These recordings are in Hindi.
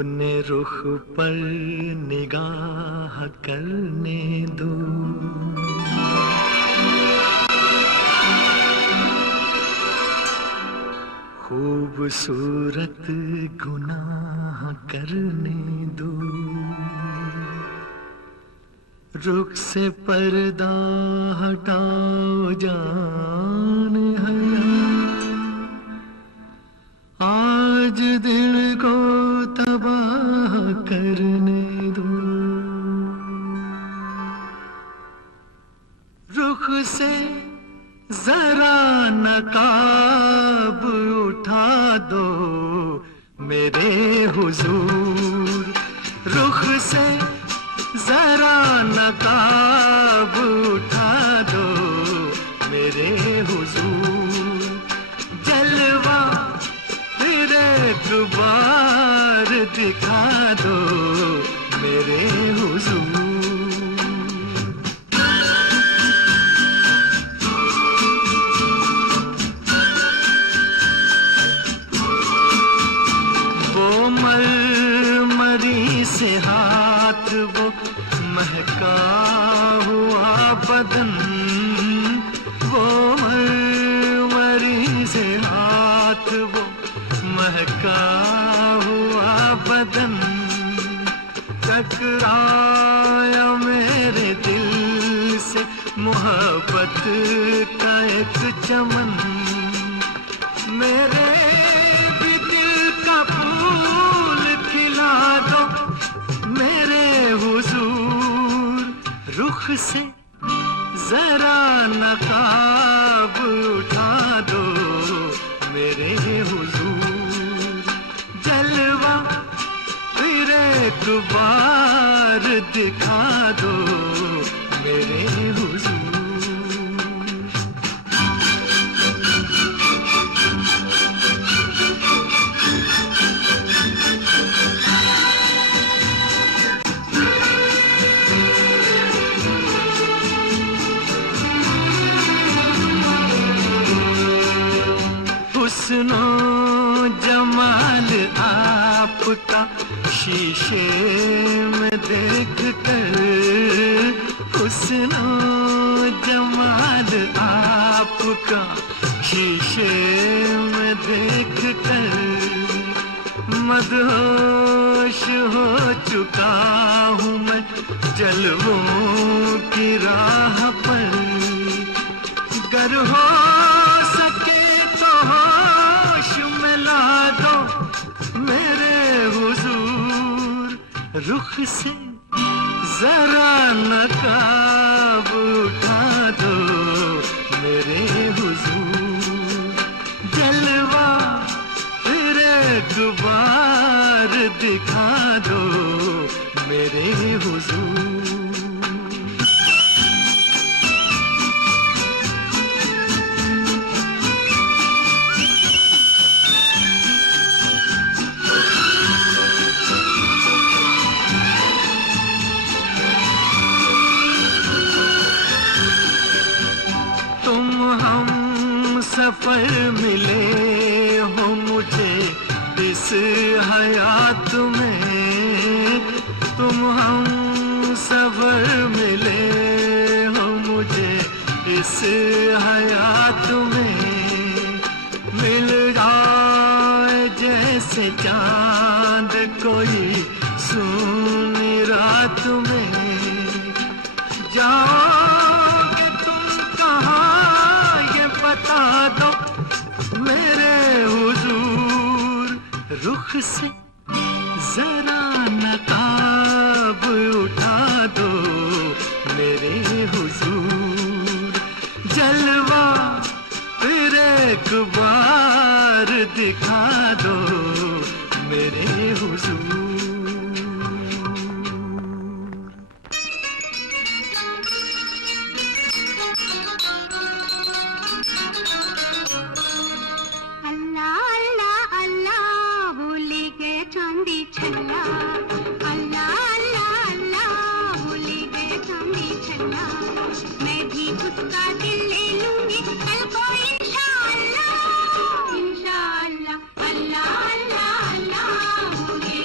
अपने रुख पर निगाह करने दो। खूबसूरत गुनाह करने दो। रुख से पर्दा हटाओ जान हया, आज दिल को तबाह करने दो। रुख से जरा नकाब उठा दो मेरे हुजूर। रुख से जरा नकाब उठा दो मेरे हुजूर। जलवा फिर एक बार दिखा दो मेरे हुजूर। से हाथ वो महका हुआ बदन, वो मरमरी से हाथ वो महका हुआ बदन। टकराया मेरे दिल से मोहब्बत का एक चमन। मेरे भी दिल का फूल खिला दो मेरे हुजूर। रुख से जरा नकाब उठा दो मेरे हुजूर। जलवा फिर एक बार दिखा दो मेरे हुजूर। हुस्नो जमाल आपका शीशे में देख कर, हुस्नो जमाल आपका शीशे में देख कर मदहोश हो चुका हूँ मैं जलवों की राह पर। गर हो सके तो होश में ला दो मेरे हुजूर। रुख से जरा नकाब उठा दो मेरे हुजूर। जलवा फिर एक बार दिखा दो मेरे हुजूर। सफर मिले हो मुझे इस हयात में, तुम हम सफर मिले हो मुझे इस हयात में। मिल जाए जैसे चांद कोई सूनी रात में। जाओगे तुम कहाँ ये बता दो मेरे हुजूर। रुख से जरा नकाब उठा दो मेरे हुजूर। जलवा फिर एक बार दिखा दो मेरे हुजूर। मैं भी उसका दिल ले लूंगी कल को इंशाअल्लाह, इंशाअल्लाह। अल्लाह अल्लाह अल्लाह भूले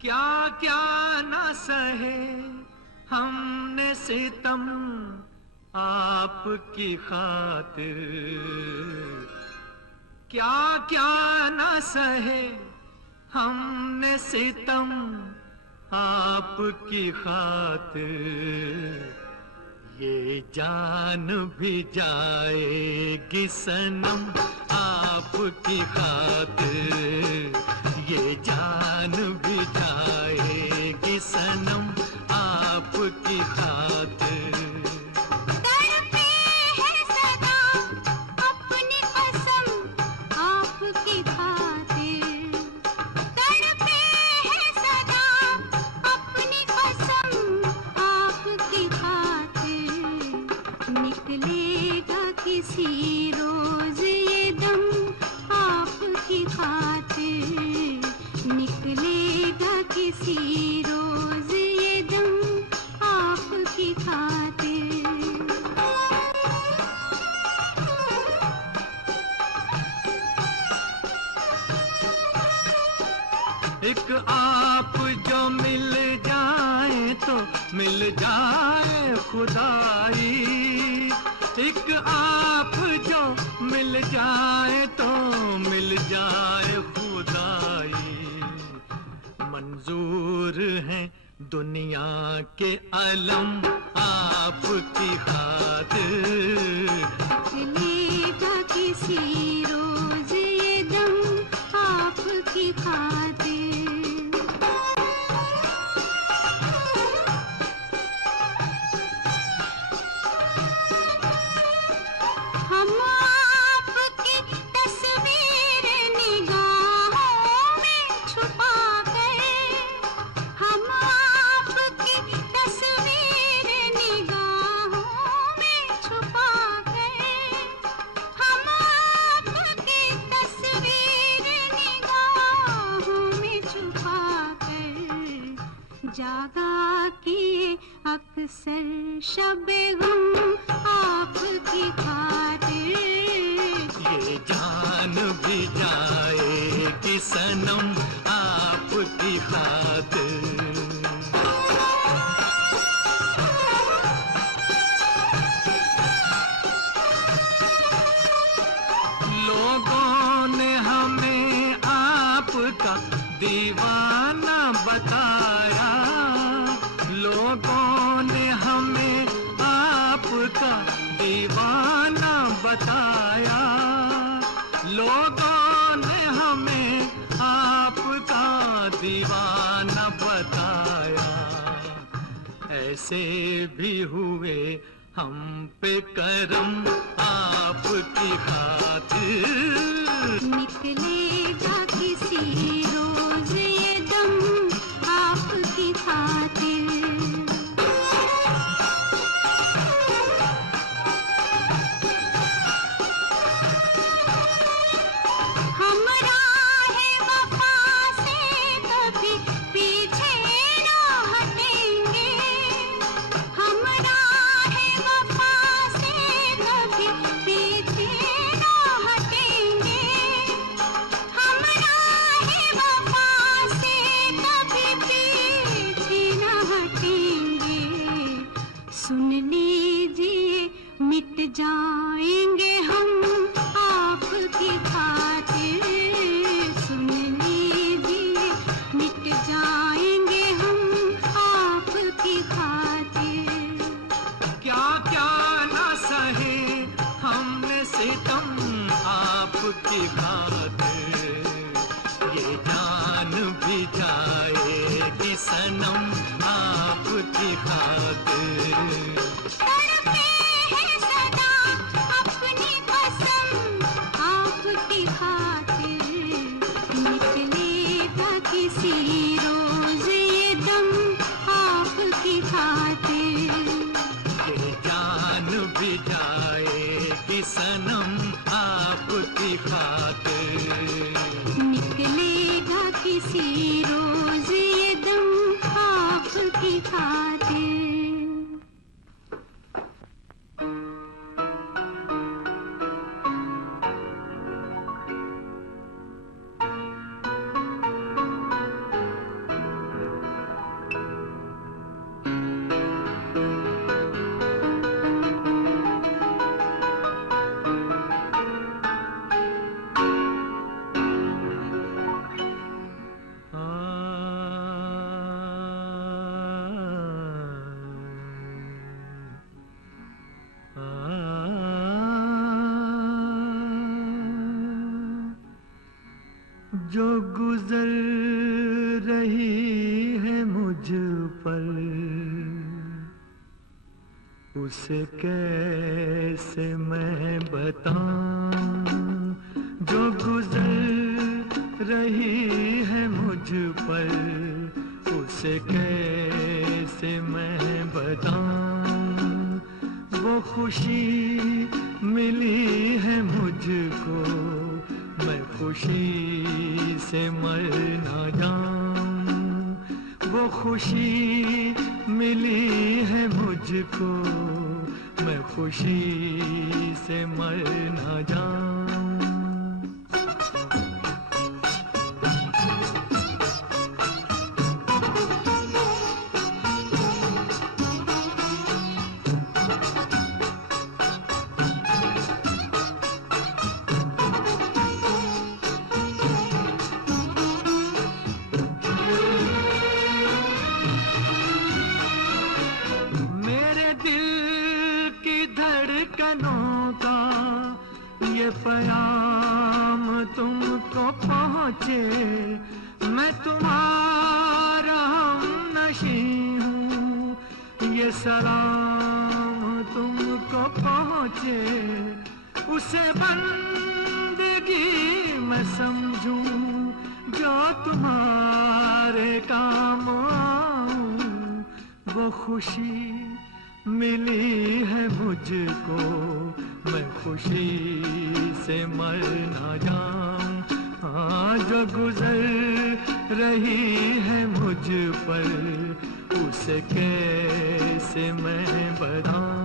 क्या क्या ना सहे हमने सितम आपकी खातिर, क्या क्या ना सहे हमने सितम आपकी खातिर। ये जान भी जाएगी सनम आपकी खातिर, ये जान भी जाएगी सनम आपकी खातिर। तड़पे है सदा अपनी कसम आपकी खातिर, तड़पे है सदा अपनी कसम आपकी खातिर। निकलेगा किसी रोज ये दम आपकी खातिर, निकलेगा किसी रोज ये दम आपकी खातिर। एक आप जो मिल जाए तो मिल जाए खुदाई, एक आप जो मिल जाए तो मिल जाए खुदाई। मंजूर है दुनिया के अलम आपकी खातिर, निकलेगा किसी रोज ये दम आपकी खातिर। हम आपकी तस्वीर निगाहों में छुपा कर, हम आपकी तस्वीर निगाहों में छुपा कर, हम आपकी तस्वीर निगाहों में छुपा कर। जागा किए अक्सर शबे गम आपकी खातिर। ये जान भी जाएगी सनम आपकी खातिर। लोगों ने हमें आपका दीवाना बताया, लोगों ने हमें आपका दीवाना बताया, लोगों ने हमें आपका दीवाना बताया। ऐसे भी हुए हम पे करम आपकी खातिर। निकलेगा किसी रोज ये दम आपकी खातिर। हम राहे वफा से कभी पीछे ना हटेंगे, हम राहे वफा से कभी पीछे ना हटेंगे, हम राहे वफा से कभी पीछे ना हटेंगे। सुन लीजिए मिट जाएंगे हम आपकी खातिर, सुन लीजिए मिट जाएंगे हम आपकी खातिर। क्या क्या ना सहे हमने सितम आपकी खातिर, ये जान भी जाएगी सनम आपकी खातिर। तड़पे है सदा अपनी कसम आपकी खातिर। निकलेगा किसी रोज ये दम आपकी खातिर। ये जान भी जाएगी सनम आपकी खातिर। निकलेगा किसी रोज ये दम आपकी खातिर। जो गुजर रही है मुझ पर, उसे कैसे मैं बताऊं। जो गुजर रही है मुझ पर, उसे कैसे मैं बताऊं। वो खुशी मिली है मुझको, मैं खुशी से मर ना जाऊं। वो खुशी मिली है मुझको, मैं खुशी से मर ना जाऊं। धड़कनों का ये प्याम तुमको पहुँचे, मैं तुम्हारा हमनशी हूँ। ये सलाम तुमको पहुँचे, उसे बंदगी मैं समझूं, जो तुम्हारे काम आऊं। वो खुशी मिली है मुझको, मैं खुशी से मर ना जाऊं। हाँ, जो गुजर रही है मुझ पर, उसे कैसे मैं बताऊं।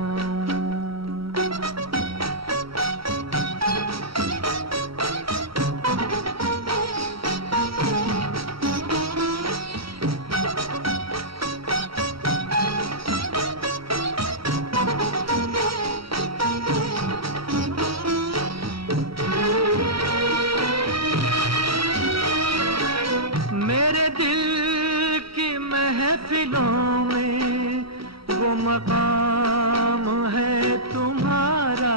मेरे दिल की महफिलों में वो मकाम है तुम्हारा,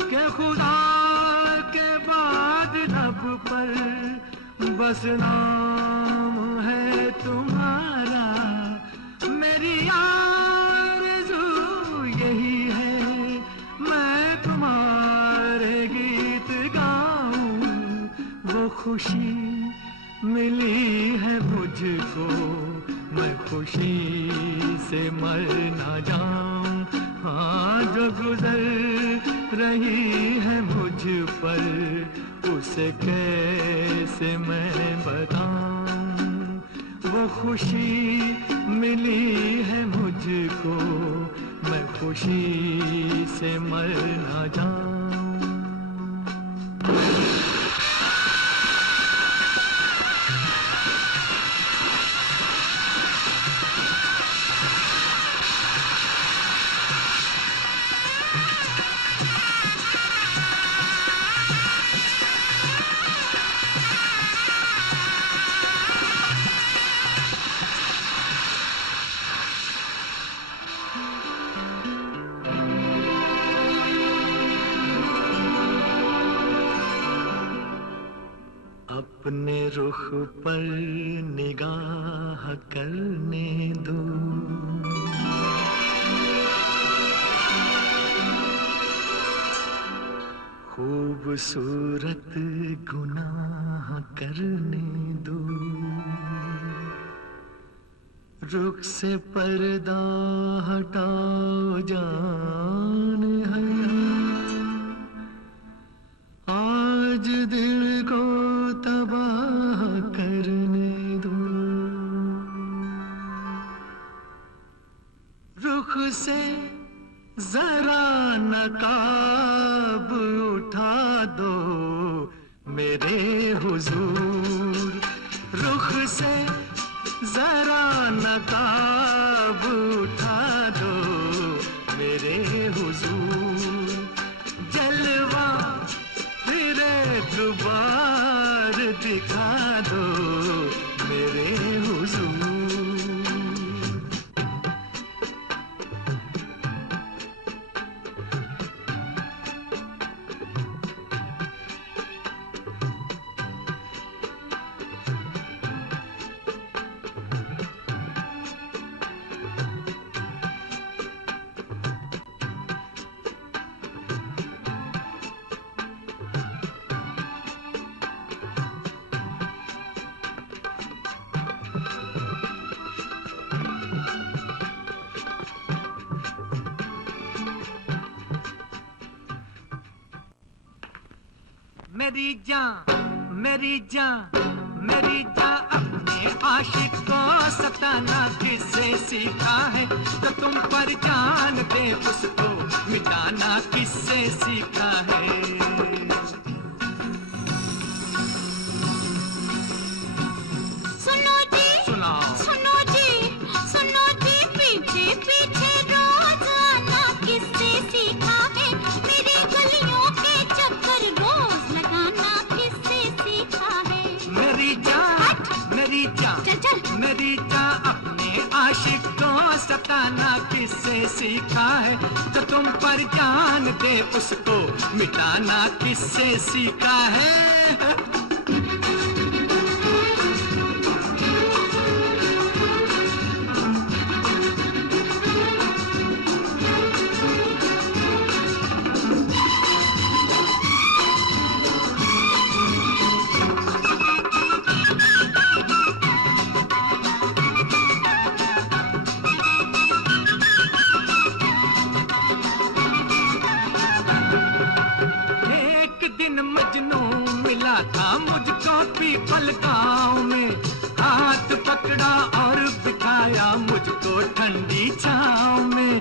कि खुदा के बाद लब पर बस नाम है तुम्हारा। मेरी आरज़ू यही है, मैं तुम्हारे गीत गाऊं। वो खुशी मिली है मुझको, मैं खुशी से मर ना जाऊं। हाँ, जो गुजर रही है मुझ पर, उसे कैसे मैं बताऊं। वो खुशी मिली है मुझको, मैं खुशी से मर ना जाऊं। अपने रुख पर निगाह करने दो, खूबसूरत गुनाह करने दो। रुख से पर्दा हटाओ जान हया, आज दिल को तबाह करने दो। रुख से जरा नकाब उठा दो मेरे हुजूर। रुख से जरा नकाब उठा दो मेरे हुजूर। जलवा फिर दोबार दिखा दो मेरे हुजूर। मेरी जान मेरी जान मेरी जान अपने आशिक को सताना किससे सीखा है? तो तुम पर जान दे उसको मिटाना किससे सीखा है? सुनो जी, सुनाओ। सुनो जी, पीछे पीछे रोज आना किससे सीखा है? मेरी गलियों के चक्कर रोज लगाना किससे सीखा है? मेरी जान चल चल। मेरी जान अपने आशिक को सताना किससे सीखा है? तो तुम पर जान दे उसको मिटाना किससे सीखा है? मजनू मिला था मुझको पीपल गांव में, हाथ पकड़ा और बिठाया मुझको ठंडी छांव में।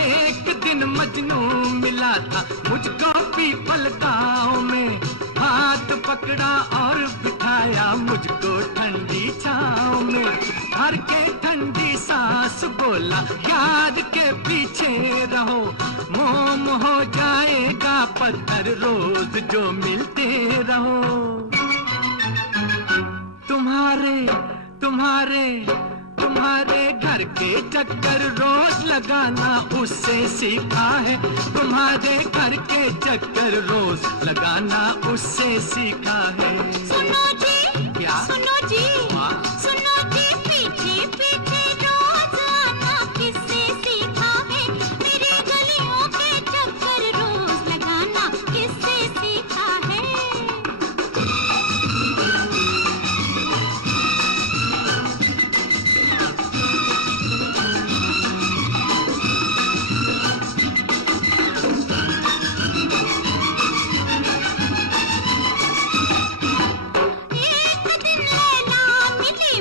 एक दिन मजनू मिला था मुझको पीपल गांव में, हाथ पकड़ा और बिठाया मुझको ठंडी छांव में। भर के ठंडी सांस बोला याद के पीछे रहो, मोम हो जाएगा पत्थर रोज जो मिलते रहो। तुम्हारे तुम्हारे तुम्हारे घर के चक्कर रोज लगाना उससे सीखा है। तुम्हारे घर के चक्कर रोज लगाना उससे सीखा है। सुनो जी, क्या? सुनो जी, सुनो जी, पीछे पीछे रोज आना किससे सीखा है? मेरी गलियों के चक्कर रोज लगाना किससे सीखा है?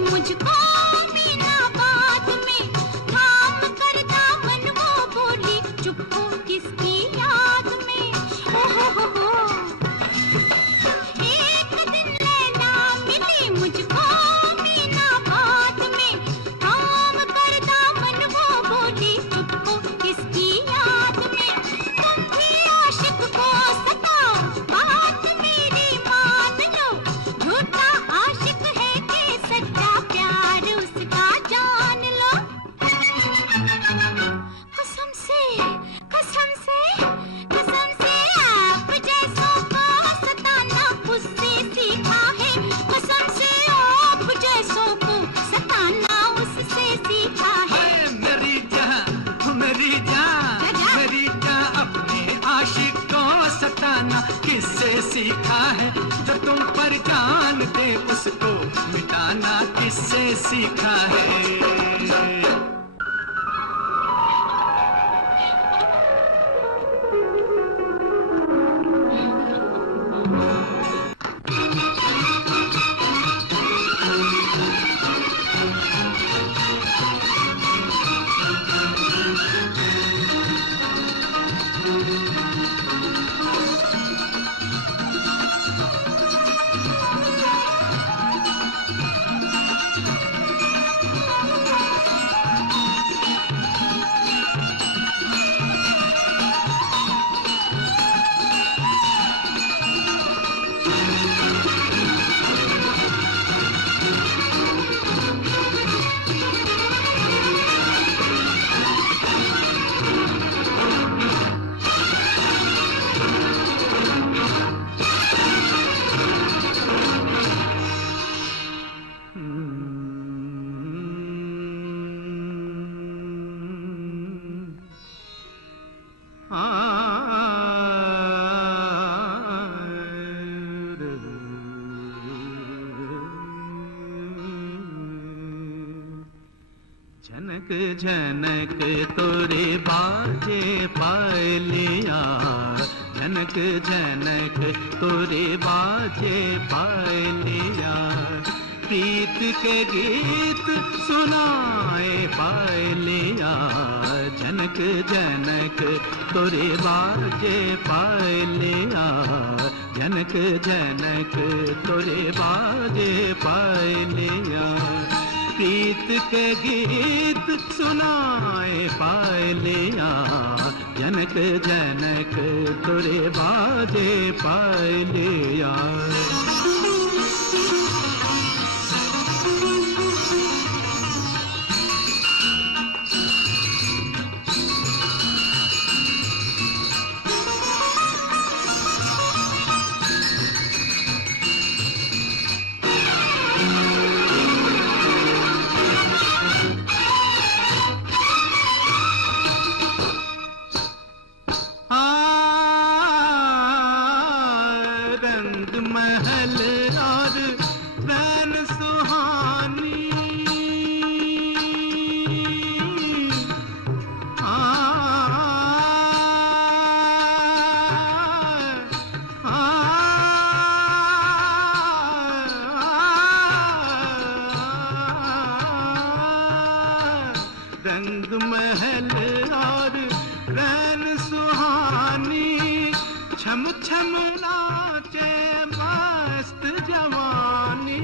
मुझको बिना बात में थाम कर दामन वो बोली, चुप हो किसकी याद में? ओ हो। एक दिन नैना मिली मुझको बिना बात में, थाम कर दामन वो बोली, चुप हो किसकी याद में? तुम भी आशिक को सताओ, बात मेरी मान लो, झूठा आशिक है कि सच्चा प्यार उसका जान लो। कसम से कसम से कसम से आप जैसों को सताना उससे सीखा है। कसम से आप जैसों को सताना उससे सीखा है। मेरी जान मेरी जान मेरी जान अपने आशिक को सताना किससे सीखा है? जो तुम पर जान दे उसको मिटाना किससे सीखा है? झनक झनक तोरे बाजे पायलिया, झनक झनक तोरे बाजे पायलिया, प्रीत के गीत सुनाए पायलिया, झनक झनक तोरे बाजे पायलिया, झनक झनक तोरे बाजे पायलिया, प्रीत के गीत सुनाए पायलिया, झनक झनक तोरे बाजे पायलिया। महल और रैन सुहानी, रंग महल और रैन सुहानी, छम छम नाचे मस्त जवानी,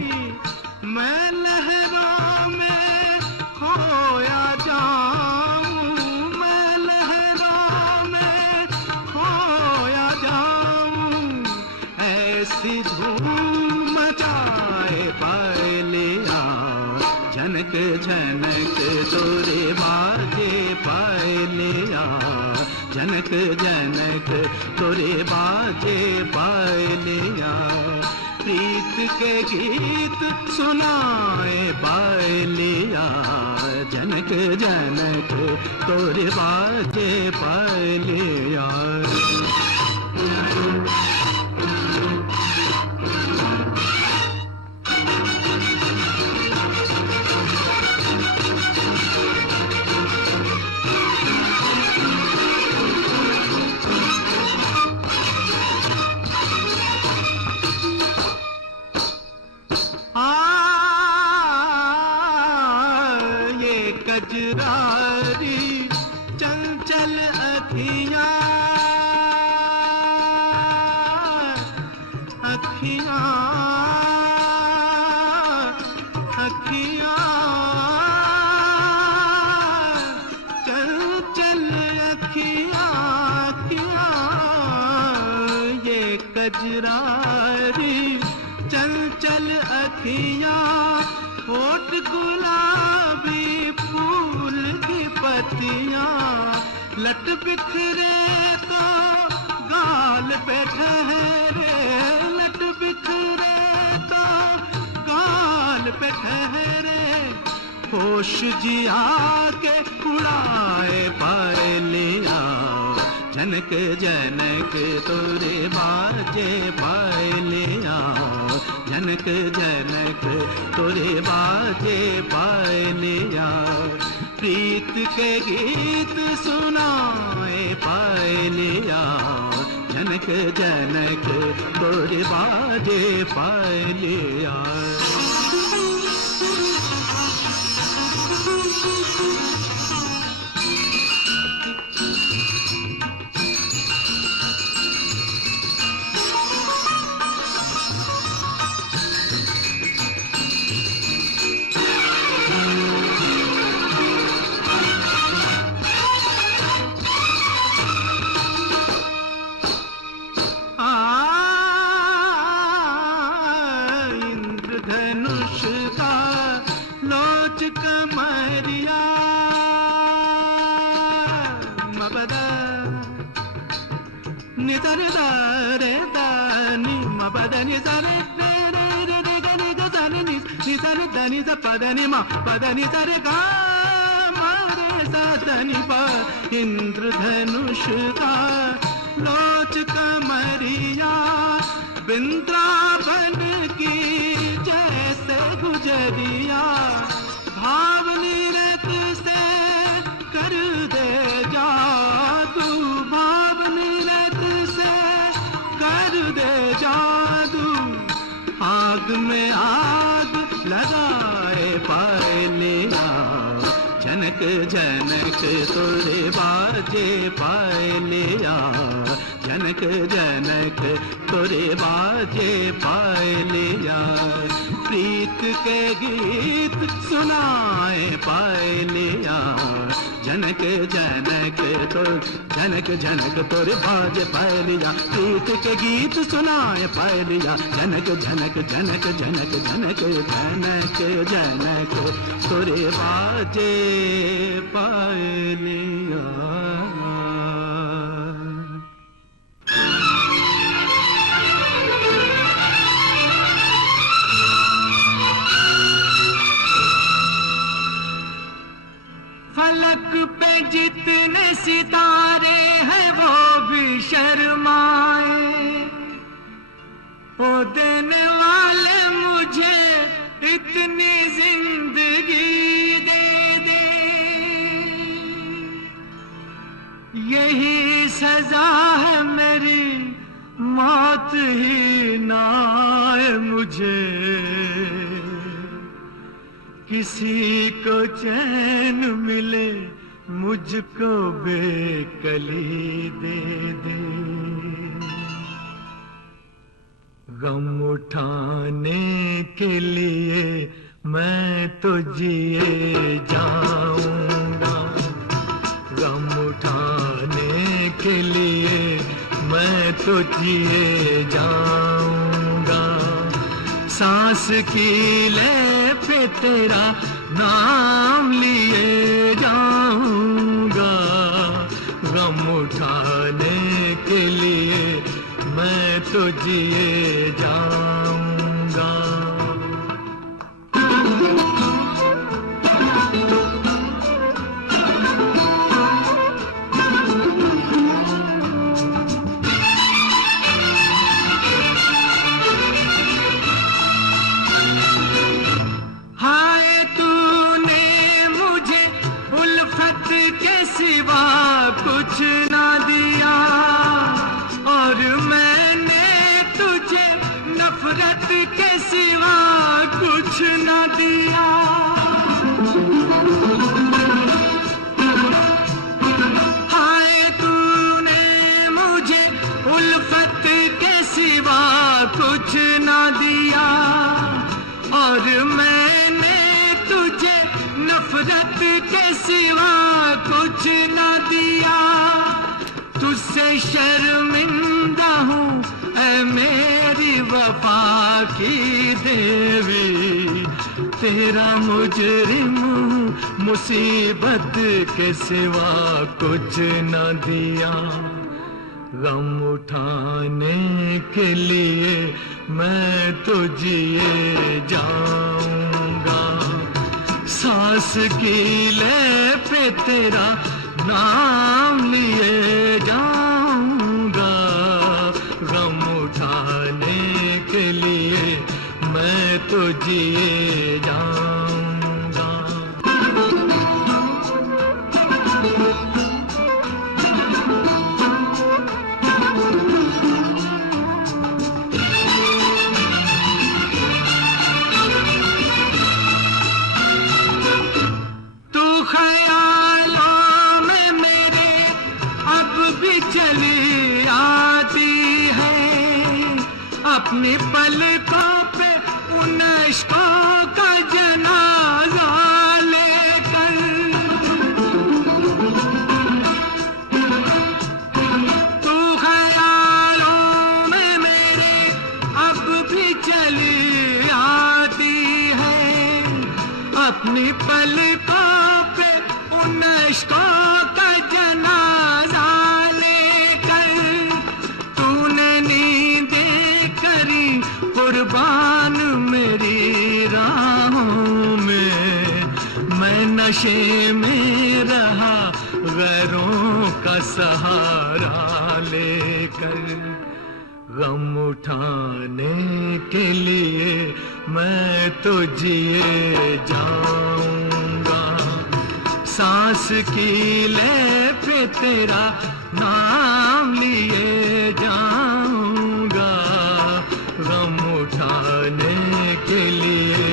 मैं लहरों में खोया जाऊं, मैं लहरों में खोया जाऊं, ऐसी धूम मचाए पायलिया, झनक झनक तोरे बाजे पायलिया, झनक झनक तोरे बाजे पायलिया, प्रीत के गीत सुनाए पायलिया, झनक झनक तोरे बाजे पायलिया। कजरारी चंचल अखियां, अखियां अखियां चंचल अखियां, अखियां ये कजरारी चंचल अखियां, होठ गुलाबी फूल की पत्तियां, लट बिखरे तो गाल पे ठहरे, लट बिखरे तो गाल पे ठहरे, होश जिया के उड़ाए पायलिया, झनक झनक तोरे बाजे पायलिया, झनक झनक तोरे बाजे पायलिया, प्रीत के गीत सुनाए पायलिया, झनक झनक तोरे बाजे पायलिया। धनुष का लोच कमरिया, मबदा नितर दारे दानी, मबदा नितर रे रे रे रे गनि गनि नितर दानी द पदनि मा पदनि तर गा मारे साधनि पा, इंद्रधनुष का लोच कमरिया, वृंदावन की जैसे गुजरिया, भावनी रत से कर दे जादू, भावनी रत से लगाए पायलिया, झनक झनक तोरे बाजे पायलिया, झनक झनक तोरे बाजे पायलिया, प्रीत के गीत सुनाए पायलिया, झनक झनक तो झनक झनक तोरे बाजे पायलिया, प्रीत के गीत सुनाए पायलिया, झनक झनक झनक झनक झनक झनक झनक तोरे बाजे पायलिया। फलक पे जितने सितारे हैं वो भी शर्माए, ओ देने वाले मुझे इतनी जिंदगी दे दे, यही सजा है मेरी मौत ही ना आए मुझे, किसी को चैन मिले मुझको बेकली दे दे, गम उठाने के लिए मैं तो जिए जाऊंगा, गम उठाने के लिए मैं तो जिए जाऊंगा, सांस की ले पे तेरा नाम लिए जाऊंगा, गम उठाने के लिए मैं तो जिए जाऊंगा। कुछ ना दिया और मैंने तुझे नफरत के सिवा कुछ ना दिया, हाय तूने मुझे उल्फत के सिवा कुछ ना दिया और मैंने तुझे नफरत के सिवा कुछ ना दिया, तुझसे शर्मिंदा हूँ ऐ मेरी वफा की देवी, तेरा मुजरिम मुसीबत के सिवा कुछ न दिया, गम उठाने के लिए मैं तो जिए जाऊंगा, सांस की ले पे तेरा नाम लिए जाऊंगा, गम उठाने के लिए मैं तो जिए जाऊंगा। चली आती है अपनी पलकों पे उन इश्कों का जनाजा लेकर, तू ख्यालों में मेरे अब भी चली आती है अपनी पलकों पे उन इश्कों का जनाजा, कुर्बान मेरी राहों में मैं नशे में रहा गैरों का सहारा लेकर, गम उठाने के लिए मैं तो जिए जाऊंगा, सांस की ले पे तेरा नाम लिए जाऊंगा, गम उठाने के लिए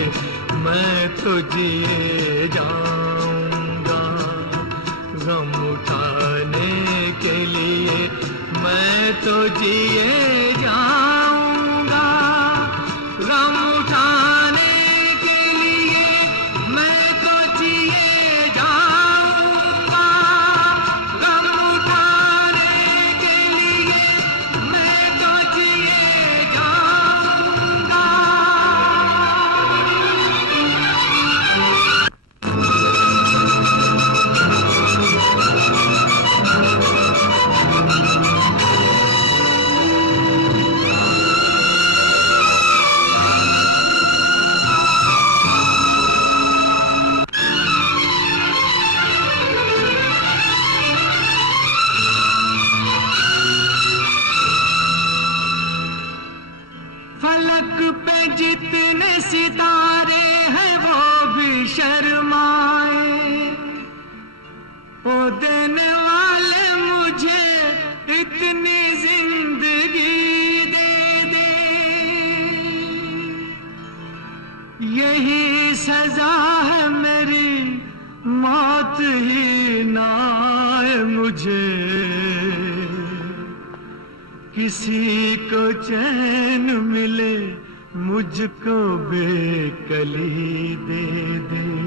तो जिए जाऊंगा, गम उठाने के लिए मैं तो जिए जाऊंगा, गम उठाने के लिए मैं तो जिए जाऊंगा, गम उठाने के लिए मैं तो जिए जाऊंगा। फलक पे जितने सितारे हैं वो भी शर्माए, ओ देने वाले मुझे इतनी जिंदगी दे दे, यही सजा है मेरी मौत ही ना आए मुझे, किसी को चैन मिले मुझको बेकली दे दे।